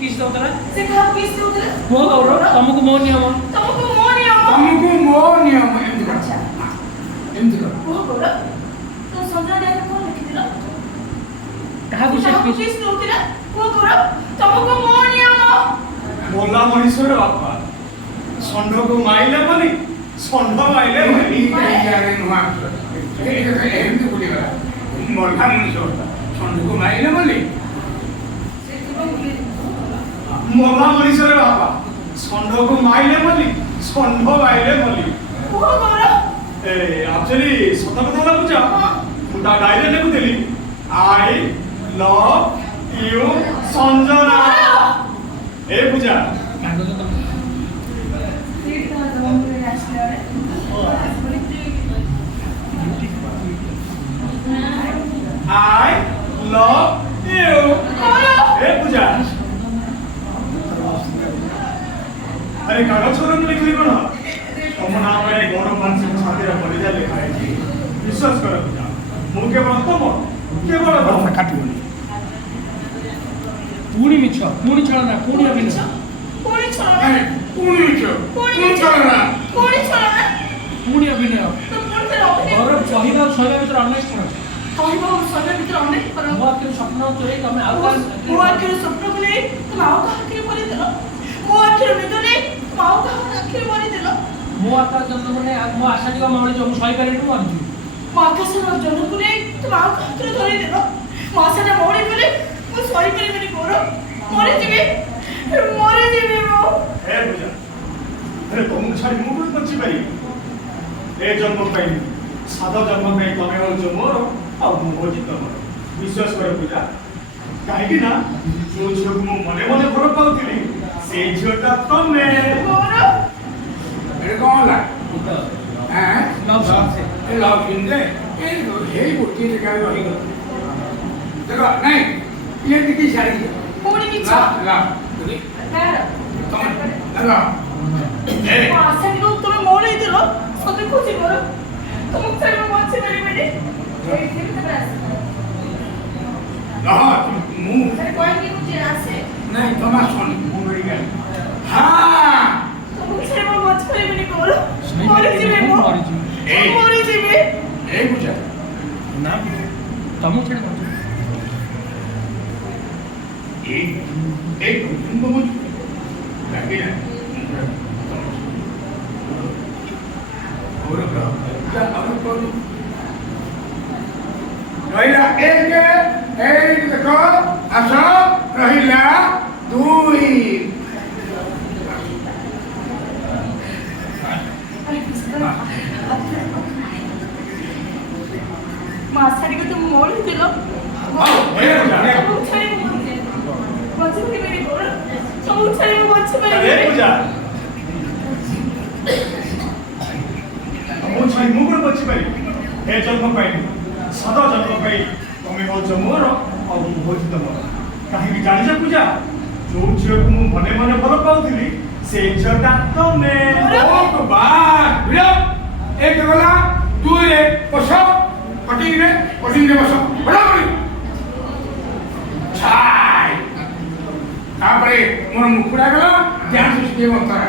किस दउतला से कहा किस दउतला मो गौरव तुमको मो नियम एमती कर अच्छा एमती कर वो गौरव तो संजना ने कौन लिखि दिलो कहा किस दउतला वो गौरव तुमको मो नियम बोला मनीश्वर बापा षंढ को माइले बोली षंढ माइले बोली यारे नुआ एमती बोली गला मोला मनीश्वर षंढ को माइले बोली मोला मनीश्वर बापा षंढ को माइले बोली षंढ माइले बोली वो गौरव ए एक्चुअली सत कथा लागुचा मुटा डायरी लिखुଥିଲି आई लव यू संजना ए पूजा कागज तुम सीट का दम में आसले आई लव यू ए पूजा अरे कागज पर लिखली कोन तुम ना पे गौरव मानसिक छात्र परिजा लिखा है विश्वास करो पूजा मु केवल तुम काटिबोनी पूरी मिछ पूरी छळना पूरी अभिनय कोणी छळना पूरी चो पूरी चलना कोणी छळना पूरी अभिनय तो कोण ते अभिनय गौरव चाहिदा छळे मित्र अनेक कर କହିବ ସବେ ଭିତରେ ଅନେକ ଥର ମୋ ଆଖିରେ ସ୍ୱପ୍ନ ଚୋରି ତମେ ଆଉ ମୋ ଆଖିରେ ସ୍ୱପ୍ନକୁ ନେଇ ତୁମେ ଆଉ କାହା ଆଖିରେ ଭରିଦେଲ ମୋ ଆଖିରେ ନିଦ ନେଇ ତୁମେ ଆଉ କାହା ଆଖିରେ ଭରିଦେଲ ମୋ ଆକାଶ ଜନ୍ମ ମାନେ ମୋ ଆଶା ଯିବା ମାଉଳି ଯୋଉ ସହି ପାରିନି ମାରୁଛି ମୋ ଆକାଶର ଜନକୁ ନେଇ ତୁମେ ଆଉ କାହା ଆଖିରେ ଧରିଦେଲ ମୋ ଆଶାଟା ମଉଳି ଗଲେ ମୁଁ ସହିପାରିବିନି ଗୌରବ ମରିଯିବି ମୁଁ ए पूजा अरे तुम छाड़ी मु कोन बच्ची पाई ए जन्म पाई सादा जन्म पाई तमे हो जो मोर अब मु होजी तमर विश्वास कर पूजा काहे कि ना जो झियो मु मने मने भर पाउथिली से झियोटा तमे गौरव एरे कोन ला तो हैं लव से ए लव किंदे ए हे गोटी लगा रही गो देखो नहीं ये दिखी सारी ପୁଣି ମିଛ ला ମୋ लगा ए ଆଶାଟିକୁ ତୁମେ ମଉଳେଇ ଦେଲ ସତେ ଖୁସି ଗୌରବ ତୁମକୁ ଛାଡ଼ି ମୁଁ ବଞ୍ଚିପାରିବିନି ला मु କହିକି ମୁଁ ଯେ ଆସେ नहीं तमा सुन मु मरी गया हां ତୁମକୁ ଛାଡ଼ି ମୁଁ ବଞ୍ଚିପାରିବିନି ଗୌରବ ମରିଯିବି ମୁଁ ମରିଯିବି ए बुझा ना तमु छळे मारुଛି एक तुम मुझ लगे ना और क्या अब कौन रहिला एक देखो आसा रहिला दुई ମୋ ଆଶାଟିକୁ ତୁମେ ମଉଳେଇ ଦେଲ ए पूजा ତୁମକୁ ଛାଡ଼ି ମୁଁ ବଞ୍ଚିପାରିବିନି ଗୌରବ ତୁମକୁ ଛାଡ଼ି ମୁଁ अरे ବଞ୍ଚିପାରିବିନି पूजा मु छाड़ी मु कोन बच्ची पाई ए जन्म पाई सादा जन्म पाई तमे हो जो मोर अब मु होजी तमर काहे कि जानि जा पूजा जो झियो मु मने मने भर पाउथिली से झियोटा तमे ओ बात बुझो एक गला दुई रे बसो कटिंग रे बसो बड़ा बड़ी छाई तापरे मोर मुकुड़ा गला ध्यान से के बंतरा